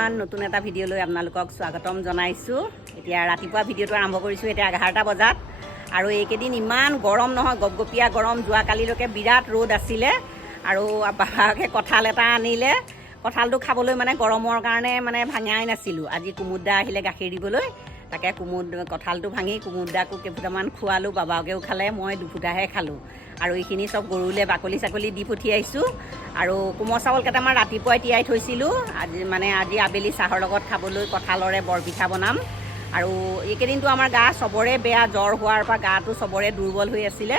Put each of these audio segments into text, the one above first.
Everyone নতুন এটা ভিডিঅ'লৈ আপোনালোকক স্বাগতম জনাইছোঁ। এতিয়া ৰাতিপুৱা ভিডিঅ'টো আৰম্ভ কৰিছোঁ এতিয়া 11টা বজাত। আৰু এইকেইদিন ইমান গৰম নহয়, গপগপীয়া গৰম। যোৱাকালিলৈকে বিৰাট ৰ'দ আছিলে আৰু বাবাকে কঁঠাল এটা আনিলে। কঁঠালটো খাবলৈ মানে গৰমৰ কাৰণে মানে ভাঙাই নাছিলোঁ। আজি কুমুদদা আহিলে গাখীৰ দিবলৈ, তাকে কঁঠালটো ভাঙি কুমুদদাকো কেইফুটামান খোৱালোঁ, বাবাকেও খালে, মই দুফুটাহে খালোঁ। আৰু এইখিনি চব গৰুলে বাকলি চাকলি দি পঠিয়াইছোঁ। আৰু কোমল চাউল কেইটামান ৰাতিপুৱাই তিয়াই থৈছিলোঁ, আজি আবেলি চাহৰ লগত খাবলৈ কঁঠালৰে বৰপিঠা বনাম। আৰু এইকেইদিনটো আমাৰ গা চবৰে বেয়া, জ্বৰ হোৱাৰ পৰা গাটো চবৰে দুৰ্বল হৈ আছিলে।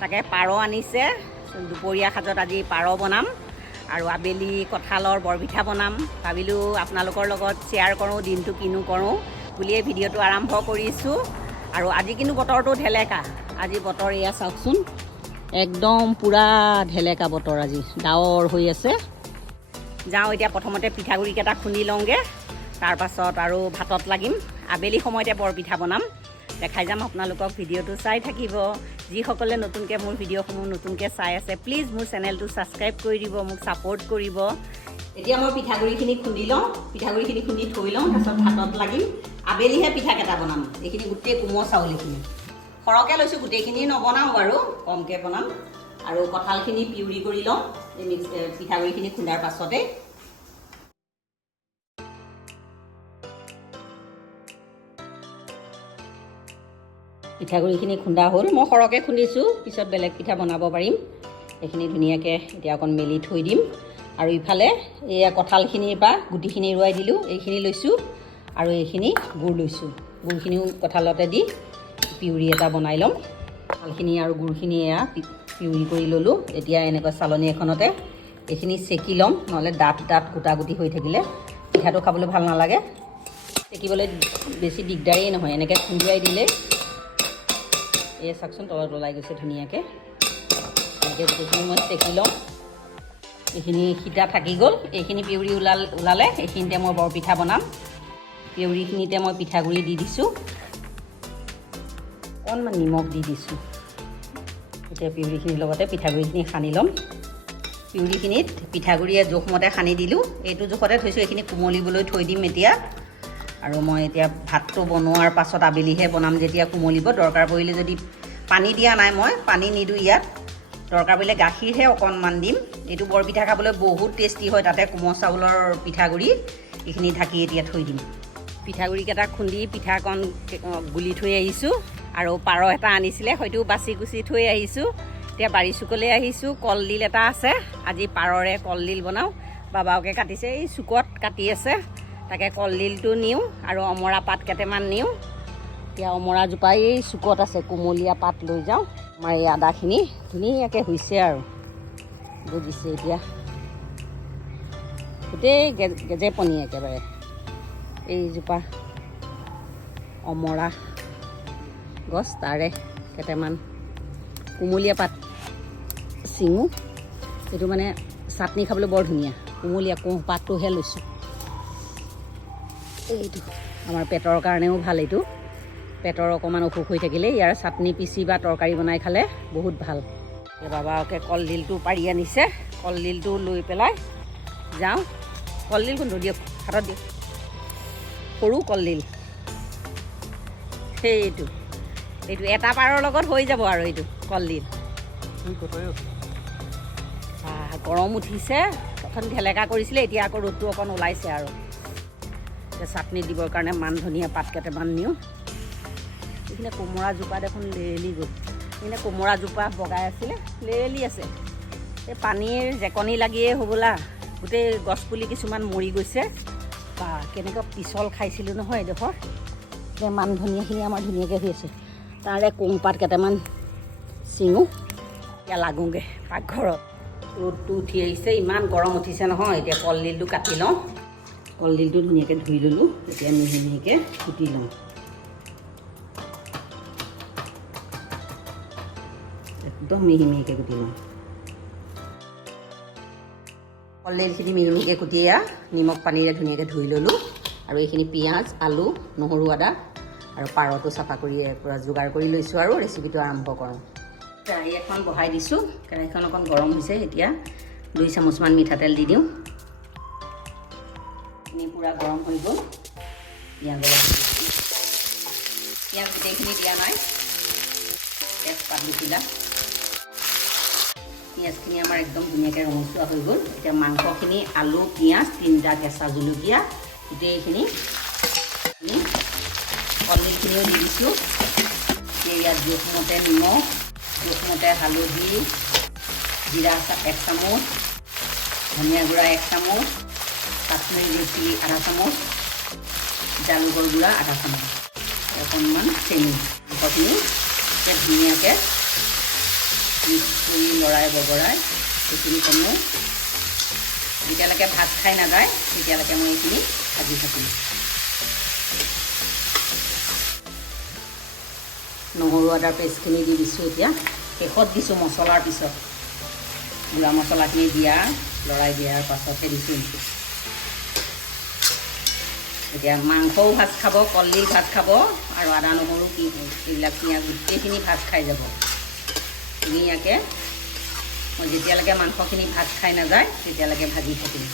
তাকে পাৰ আনিছে, দুপৰীয়া সাজত আজি পাৰ বনাম আৰু আবেলি কঁঠালৰ বৰপিঠা বনাম। ভাবিলোঁ আপোনালোকৰ লগত শ্বেয়াৰ কৰোঁ, দিনটো কিনো কৰোঁ বুলিয়ে ভিডিঅ'টো আৰম্ভ কৰিছোঁ। আৰু আজি কিন্তু বতৰটো ঢেলেকা। আজি বতৰ এয়া চাওকচোন, একদম পূৰা ঢেলেকা বতৰ, আজি ডাৱৰ হৈ আছে। যাওঁ এতিয়া প্ৰথমতে পিঠাগুড়িকেইটা খুন্দি লওঁগৈ, তাৰপাছত আৰু ভাতত লাগিম। আবেলি সময়তে বৰপিঠা বনাম, দেখাই যাম আপোনালোকক। ভিডিঅ'টো চাই থাকিব। যিসকলে নতুনকৈ মোৰ ভিডিঅ'সমূহ নতুনকৈ চাই আছে, প্লিজ মোৰ চেনেলটো ছাবস্ক্ৰাইব কৰি দিব, মোক ছাপোৰ্ট কৰিব। এতিয়া মই পিঠাগুড়িখিনি খুন্দি লওঁ, পিঠাগুড়িখিনি খুন্দি থৈ লওঁ, তাৰপিছত ভাতত লাগিম। আবেলিহে পিঠাকেইটা বনাম। এইখিনি গোটেই কোমল চাউল, এইখিনি সৰহকৈ লৈছোঁ, গোটেইখিনি নবনাওঁ বাৰু, কমকৈ বনাম। আৰু কঁঠালখিনি পিউৰি কৰি লওঁ এই পিঠাগুড়িখিনি খুন্দাৰ পাছতে। পিঠাগুড়িখিনি খুন্দা হ'ল, মই সৰহকৈ খুন্দিছোঁ, পিছত বেলেগ পিঠা বনাব পাৰিম। এইখিনি ধুনীয়াকৈ এতিয়া অকণ মেলি থৈ দিম। আৰু ইফালে এয়া কঁঠালখিনিৰ পৰা গুটিখিনি এৰুৱাই দিলোঁ, এইখিনি লৈছোঁ। আৰু এইখিনি গুড় লৈছোঁ, গুড়খিনিও কঁঠালতে দি পিউৰি এটা বনাই ল'ম। কঁঠালখিনি আৰু গুড়খিনি এয়া পিউৰি কৰি ল'লোঁ। এতিয়া এনেকুৱা চালনী এখনতে এইখিনি চেকি ল'ম, নহ'লে ডাঠ গোটা গুটি হৈ থাকিলে পিঠাটো খাবলৈ ভাল নালাগে। চেকিবলৈ বেছি দিগদাৰেই নহয়, এনেকৈ খুন্দিয়াই দিলে এই চাওকচোন তলত ওলাই গৈছে ধুনীয়াকৈ। এনেকৈ গোটেইখিনি মই চেকি ল'ম। এইখিনি সিটা থাকি গ'ল, এইখিনি পিউৰি ওলালে এইখিনিতে মই বৰপিঠা বনাম। পিউৰিখিনিতে মই পিঠাগুড়ি দি দিছোঁ, অকণমান নিমখ দি দিছোঁ। এতিয়া পিউৰিখিনিৰ লগতে পিঠাগুড়িখিনি সানি ল'ম। পিউৰিখিনিত পিঠাগুড়িয়ে জোখমতে সানি দিলোঁ, এইটো জোখতে থৈছোঁ। এইখিনি কোমলিবলৈ থৈ দিম এতিয়া। আৰু মই এতিয়া ভাতটো বনোৱাৰ পাছত আবেলিহে বনাম, যেতিয়া কোমলিব। দৰকাৰ পৰিলে যদি পানী দিয়া নাই, মই পানী নিদিওঁ ইয়াত, দৰকাৰ পৰিলে গাখীৰহে অকণমান দিম। এইটো বৰপিঠা খাবলৈ বহুত টেষ্টি হয়, তাতে কোমল চাউলৰ পিঠাগুড়ি। এইখিনি ঢাকি এতিয়া থৈ দিম। পিঠাগুড়িকেইটা খুন্দি পিঠাকণ গুলি থৈ আহিছোঁ। আৰু পাৰ এটা আনিছিলে, হয়তো বাচি কুচি থৈ আহিছোঁ। এতিয়া বাৰী চুকলৈ আহিছোঁ, কলডিল এটা আছে, আজি পাৰৰে কলডিল বনাওঁ। বাবাকে কাটিছে, এই চুকত কাটি আছে, তাকে কলডিলটো নিওঁ আৰু অমৰা পাত কেইটামান নিওঁ। এতিয়া অমৰাজোপা এই চুকত আছে, কুমলীয়া পাত লৈ যাওঁ। আমাৰ এই আদাখিনি ধুনীয়াকৈ হৈছে আৰু বুজিছে। এতিয়া গোটেই গেজেপনি একেবাৰে এইজোপা অমৰা গছ, তাৰে কেইটামান কুমলীয়া পাত চিঙো। এইটো মানে চাটনি খাবলৈ বৰ ধুনীয়া, কুমলীয়া পাতটোহে লৈছোঁ। এইটো আমাৰ পেটৰ কাৰণেও ভাল, এইটো পেটৰ অকণমান অসুখ হৈ থাকিলে ইয়াৰ চাটনি পিচি বা তৰকাৰী বনাই খালে বহুত ভাল। বাবাকে কলডিলটো পাৰি আনিছে, কলডিলটো লৈ পেলাই যাওঁ। কলডিল কোনটো দিয়ক, হাতত দিয়ক, সৰু কলডিল সেইটো। এইটো এটা পাৰৰ লগত হৈ যাব আৰু এইটো কলডিল। গৰম উঠিছে, প্ৰথম ঢেলেকা কৰিছিলে, এতিয়া আকৌ ৰ'দটো অকণ ওলাইছে। আৰু এতিয়া চাটনি দিবৰ কাৰণে মান ধনিয়া পাত কেইটামান নিওঁ। এইখিনি কোমোৰাজোপা দেখোন লেৰেলি গ'ল, এইখিনি কোমোৰাজোপা বগাই আছিলে, লেৰেলি আছে। এই পানীৰ জেকনি লাগিয়ে হ'বলা গোটেই গছপুলি কিছুমান মৰি গৈছে। বা কেনেকুৱা পিছল খাইছিলোঁ নহয় এইডোখৰ। এতিয়া মান ধনিয়াখিনি আমাৰ ধুনীয়াকৈ হৈ আছে, তাৰে কোংপাত কেইটামান চিঙো। এতিয়া লাগোগৈ পাকঘৰত। ৰ'দটো উঠি আহিছে, ইমান গৰম উঠিছে নহয়। এতিয়া কলডিলটো কাটি লওঁ, কলডিলটো ধুনীয়াকৈ ধুই ল'লোঁ। এতিয়া মিহি মিহিকৈ কুটি লওঁ, একদম মিহি মিহিকৈ কুটি লওঁ। কলডিলখিনি মিহি মিহিকৈ কুটি নিমখ পানীৰে ধুনীয়াকৈ ধুই ল'লোঁ। আৰু এইখিনি পিঁয়াজ, আলু, নহৰু, আদা আৰু পাৰটো চাফা কৰি পূৰা যোগাৰ কৰি লৈছোঁ। আৰু ৰেচিপিটো আৰম্ভ কৰোঁ। কেৰাহী এখন বহাই দিছোঁ, কেৰাহীখন অকণ গৰম হৈছে। এতিয়া 2 চামুচমান মিঠাতেল দি দিওঁ। ভাতখিনি পূৰা গৰম হৈ গ'ল। পিঁয়াজ অলপ পিঁয়াজ গোটেইখিনি দিয়া নাই, তেজপাত দিছিলা। পিঁয়াজখিনি আমাৰ একদম ধুনীয়াকৈ ৰঙচুৱা হৈ গ'ল। এতিয়া মাংসখিনি আলু পিঁয়াজ 3টা কেঁচা জলকীয়া গোটেইখিনি কলডিলখিনিও দি দিছোঁ। ইয়াত জোখমতে নিমখ, জোখমতে হালধি, জিৰা 1 চামুচ, ধনিয়া গুড়া 1 চামুচ, কাশ্মীৰী ৰেড চিলি 1/2 চামুচ, জালুকৰ গুড়া 1/2 চামুচ, অকণমান চেনি। মাংসখিনি ধুনীয়াকৈ মিক্স কৰি লৰাই বগৰাই সেইখিনি কমেও যেতিয়ালৈকে ভাত খাই নাযায় তেতিয়ালৈকে মই এইখিনি ভাজি থাকিম। নহৰু আদাৰ পেষ্টখিনি দি দিছোঁ। এতিয়া শেষত দিছোঁ মছলাৰ পিছত, গুড়া মছলাখিনি দিয়া লৰাই দিয়াৰ পাছতহে দিছোঁ। এতিয়া মাংসও ভাজ খাব, কলডিল ভাজ খাব আৰু আদা নহৰু কি এইবিলাক পিঁয়াজ গোটেইখিনি ভাজ খাই যাব ধুনীয়াকৈ। মই যেতিয়ালৈকে মাংসখিনি ভাজ খাই নাযায় তেতিয়ালৈকে ভাজি থাকিম।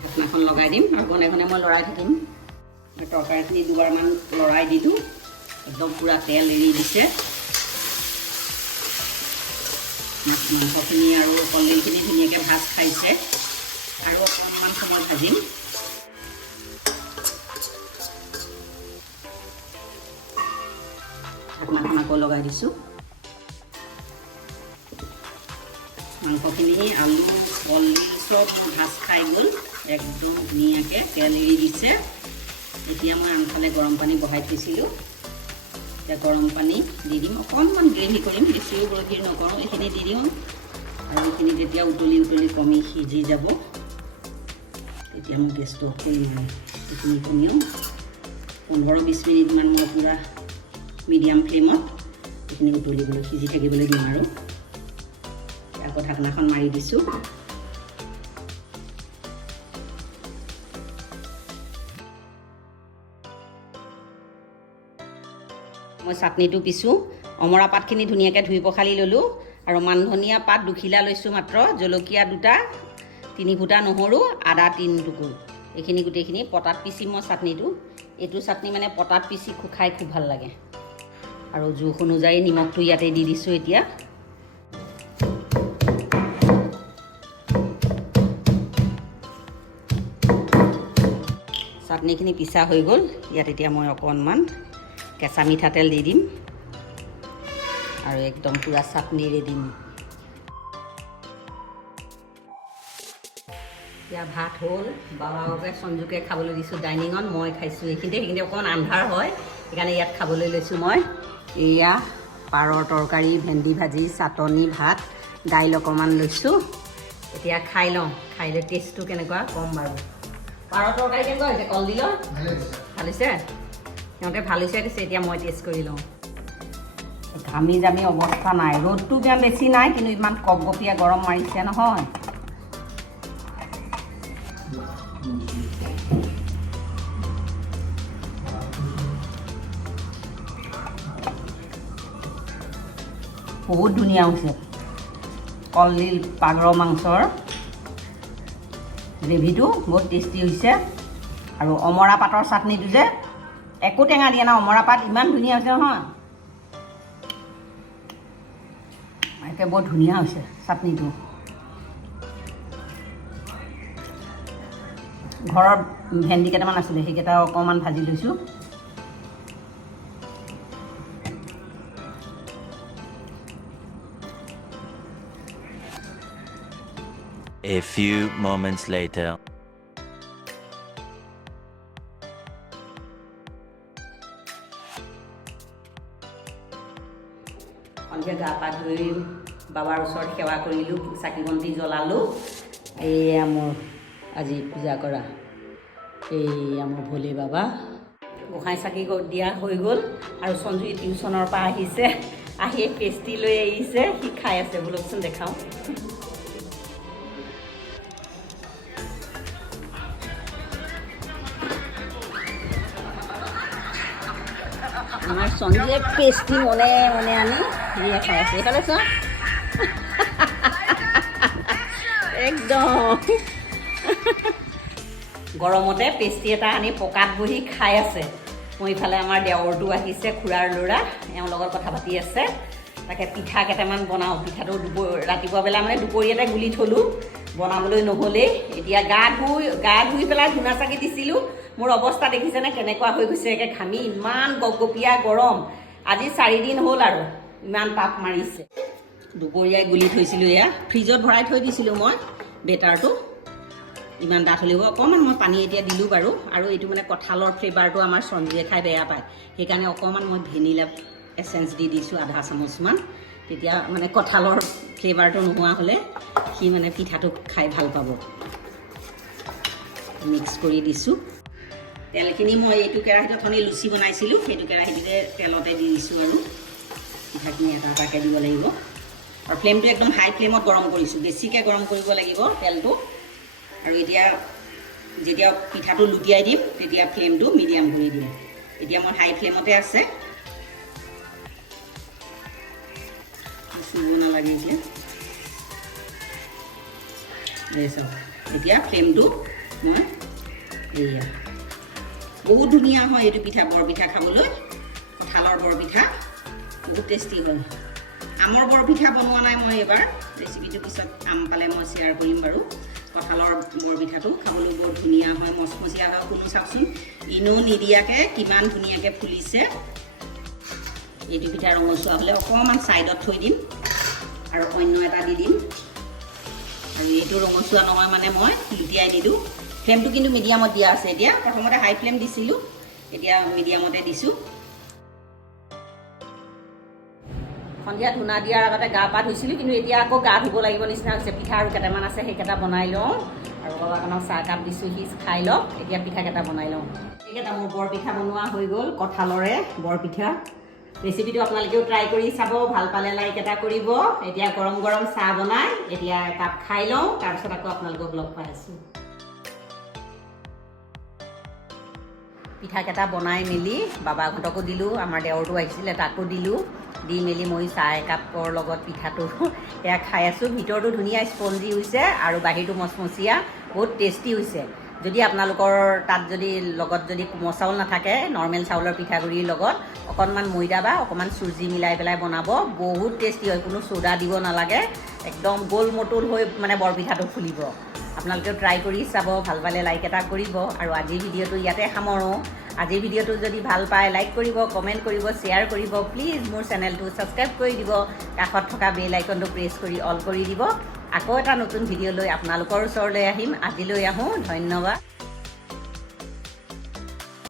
ঢাকনাখন লগাই দিম আৰু ঘনে ঘনে মই লৰাই থাকিম। তৰকাৰীখিনি দুবাৰমান লৰাই দিলোঁ, একদম পূৰা তেল এৰি দিছে। মাংসখিনি আৰু কলডিলখিনি ধুনীয়াকৈ ভাজ খাইছে আৰু অকণমান সময় ভাজিম। ঢাকনাখন আকৌ লগাই দিছোঁ। মাংসখিনি আলু কলডিল চব ভাজ খাই গ'ল, একদম ধুনীয়াকৈ তেল এৰি দিছে। এতিয়া মই আনফালে গৰম পানী বহাই থৈছিলোঁ। এতিয়া গৰম পানী দি দিম, অকণমান গ্ৰেভি কৰিম, বেছিও গ্ৰেভি নকৰোঁ। এইখিনি দি দিওঁ আৰু এইখিনি যেতিয়া উতলি উতলি কমি সিজি যাব তেতিয়া মই গেছটো অফ কৰিম। এইখিনি কমিও 15-20 মিনিটমান মই পূৰা মিডিয়াম ফ্লেমত এইখিনি উতলিবলৈ সিজি থাকিবলৈ দিম আৰু আকৌ ঢাকনাখন মাৰি দিছোঁ। মই চাটনিটো পিছোঁ। অমৰা পাতখিনি ধুনীয়াকৈ ধুই পখালি ল'লোঁ আৰু মান ধনিয়া পাত 2 খিলা লৈছোঁ মাত্ৰ, জলকীয়া 2টা, 3 ফুটা নহৰু, আদা 3 টুকুৰ। এইখিনি গোটেইখিনি পটাত পিচিম মই চাটনিটো। এইটো চাটনি মানে পটাত পিচি খাই খুব ভাল লাগে। আৰু জোখ অনুযায়ী নিমখটো ইয়াতে দি দিছোঁ। এতিয়া চাটনিখিনি পিছা হৈ গ'ল। ইয়াত এতিয়া মই অকণমান কেঁচা মিঠাতেল দি দিম আৰু একদম পূৰা চাটনিৰে দিম। এতিয়া ভাত হ'ল, বাবাকে সঞ্জুকে খাবলৈ দিছোঁ ডাইনিঙত। মই খাইছোঁ সেইখিনিতে অকণমান আন্ধাৰ হয়, সেইকাৰণে ইয়াত খাবলৈ লৈছোঁ মই। এয়া পাৰৰ তৰকাৰী, ভেন্দি ভাজি, চাটনি, ভাত, দাইল অকণমান লৈছোঁ। এতিয়া খাই লওঁ, খাই লৈ টেষ্টটো কেনেকুৱা ক'ম বাৰু। পাৰৰ তৰকাৰী কেনেকুৱা হৈছে? কলডিলৰ ভাল হৈছে, সিহঁতে ভাল হৈছে কৈছে। এতিয়া মই টেষ্ট কৰি লওঁ। ঘামি জামি অৱস্থা নাই, ৰ'দটো বেয়া বেছি নাই, কিন্তু ইমান কপকপীয়া গৰম মাৰিছে নহয়। বহুত ধুনীয়া হৈছে। কলডিল পাৰ মাংসৰ গ্ৰেভিটো বহুত টেষ্টি হৈছে। আৰু অমৰা পাতৰ চাটনিটো যে একো টেঙা দিয়া নাই, অমৰা পাত ইমান ধুনীয়া হৈছে নহয়, একে বৰ ধুনীয়া হৈছে চাটনিটো। ঘৰৰ ভেন্দি কেইটামান আছিলে, সেইকেইটা অকণমান ভাজি লৈছোঁ। A few moments later. সন্ধিয়া গা পা ধুই বাবাৰ ওচৰত সেৱা কৰিলোঁ, চাকি বন্তি জ্বলালোঁ। এয়া মোৰ আজি পূজা কৰা, এয়া মোৰ ভোলে বাবা। গোসাঁই চাকি দিয়া হৈ গ'ল আৰু সঞ্জু টিউশ্যনৰ পৰা আহিছে, আহি পেষ্টি লৈ আহিছে, সি খাই আছে। বোলকচোন দেখাওঁ। আমাৰ সঞ্জুৱে পেষ্টি মনে মনে আনি দিয়ে খাই আছে। এইফালে চোৱা, একদম গৰমতে পেষ্ট্ৰি এটা আনি পকাত বহি খাই আছে। মই ইফালে আমাৰ দেৱৰটো আহিছে, খুৰাৰ ল'ৰা, এওঁৰ লগত কথা পাতি আছে। তাকে পিঠা কেইটামান বনাওঁ। পিঠাটো ৰাতিপুৱা বেলা মানে দুপৰীয়াতে গুলি থলোঁ, বনাবলৈ নহ'লেই। এতিয়া গা ধুই পেলাই ধূনা চাকি দিছিলোঁ। মোৰ অৱস্থা দেখিছেনে কেনেকুৱা হৈ গৈছে, একে ঘামি, ইমান গপগপীয়া গৰম। আজি 4 দিন হ'ল আৰু ইমান তাপ মাৰিছে। দুপৰীয়াই গুলি থৈছিলোঁ, এয়া ফ্ৰিজত ভৰাই থৈ দিছিলোঁ মই বেটাৰটো। ইমান ডাঠ হ'লেও অকণমান মই পানী এতিয়া দিলোঁ বাৰু। আৰু এইটো মানে কঁঠালৰ ফ্লেভাৰটো আমাৰ সঞ্জীৱে খাই বেয়া পায়, সেইকাৰণে অকণমান মই ভেনিলা এচেঞ্চ দি দিছোঁ আধা চামুচমান। তেতিয়া মানে কঁঠালৰ ফ্লেভাৰটো নোহোৱা হ'লে সি মানে পিঠাটো খাই ভাল পাব। মিক্স কৰি দিছোঁ। তেলখিনি মই এইটো কেৰাহীত অথনি লুচি বনাইছিলোঁ, সেইটো কেৰাহীতে তেলতে দি দিছোঁ আৰু পিঠাখিনি এটা এটাকৈ দিব লাগিব। আৰু ফ্লেমটো একদম হাই ফ্লেমত গৰম কৰিছোঁ, বেছিকৈ গৰম কৰিব লাগিব তেলটো। আৰু এতিয়া যেতিয়া পিঠাটো লুটিয়াই দিম তেতিয়া ফ্লেমটো মিডিয়াম কৰি দিম। এতিয়া মোৰ হাই ফ্লেমতে আছে, চুব নালাগে এতিয়া। এতিয়া ফ্লেমটো মই এয়া, বহুত ধুনীয়া হয় এইটো পিঠা, বৰপিঠা খাবলৈ। কঁঠালৰ বৰপিঠা বহুত টেষ্টি হয়। আমৰ বৰপিঠা বনোৱা নাই মই এইবাৰ, ৰেচিপিটো পিছত আম পালে মই শ্বেয়াৰ কৰিম বাৰু। কঁঠালৰ বৰপিঠাটো খাবলৈ বৰ ধুনীয়া হয়, মচমচীয়া হয়। কোনো চাওকচোন ইনো নিদিয়াকৈ কিমান ধুনীয়াকৈ ফুলিছে। এইটো পিঠা ৰঙচুৱা হ'লে অকণমান ছাইডত থৈ দিম আৰু অন্য এটা দি দিম। আৰু এইটো ৰঙচুৱা নহয় মানে মই লুটিয়াই দিলোঁ। ফ্লেমটো কিন্তু মিডিয়ামত দিয়া আছে। এতিয়া প্ৰথমতে হাই ফ্লেম দিছিলোঁ, এতিয়া মিডিয়ামতে দিছোঁ। সন্ধিয়া ধূনা দিয়াৰ আগতে গা পা ধুইছিলোঁ, কিন্তু এতিয়া আকৌ গা ধুব লাগিব নিচিনা হৈছে। পিঠা আৰু কেইটামান আছে, সেইকেইটা বনাই লওঁ। আৰু বাবাখনক চাহকাপ দিছোঁ, সি খাই লওক। এতিয়া পিঠাকেইটা বনাই লওঁ। এইকেইটা মোৰ বৰপিঠা বনোৱা হৈ গ'ল, কঁঠালৰে বৰপিঠা। ৰেচিপিটো আপোনালোকেও ট্ৰাই কৰি চাব, ভাল পালে লাইক এটা কৰিব। এতিয়া গৰম গৰম চাহ বনাই এতিয়া একাপ খাই লওঁ, তাৰপিছত আকৌ আপোনালোকক লগ পাই আছোঁ। পিঠাকেইটা বনাই মেলি বাবাহঁতকো দিলোঁ, আমাৰ দেৱৰটো আহিছিলে তাকো দিলোঁ। দি মেলি মই চাহ একাপৰ লগত পিঠাটো এয়া খাই আছোঁ। ভিতৰটো ধুনীয়া স্পঞ্জি হৈছে আৰু বাহিৰটো মচমচীয়া, বহুত টেষ্টি হৈছে। যদি আপোনালোকৰ তাত যদি লগত যদি কোমল চাউল নাথাকে, নৰ্মেল চাউলৰ পিঠাগুড়িৰ লগত অকণমান ময়দা বা অকণমান চুজি মিলাই পেলাই বনাব, বহুত টেষ্টি হয়। কোনো চ'দা দিব নালাগে, একদম গোল মটুল হৈ মানে বৰপিঠাটো ফুলিব। আপোনালোকেও ট্ৰাই কৰি চাব, ভাল পালে লাইক এটা কৰিব। আৰু আজিৰ ভিডিঅ'টো ইয়াতে সামৰোঁ। আজিৰ ভিডিঅ'টো যদি ভাল পায় লাইক কৰিব, কমেণ্ট কৰিব, শ্বেয়াৰ কৰিব। প্লিজ মোৰ চেনেলটো ছাবস্ক্ৰাইব কৰি দিব, কাষত থকা বেল আইকনটো প্ৰেছ কৰি অল কৰি দিব। আকৌ এটা নতুন ভিডিঅ' লৈ আপোনালোকৰ ওচৰলৈ আহিম। আজিলৈ আহোঁ, ধন্যবাদ।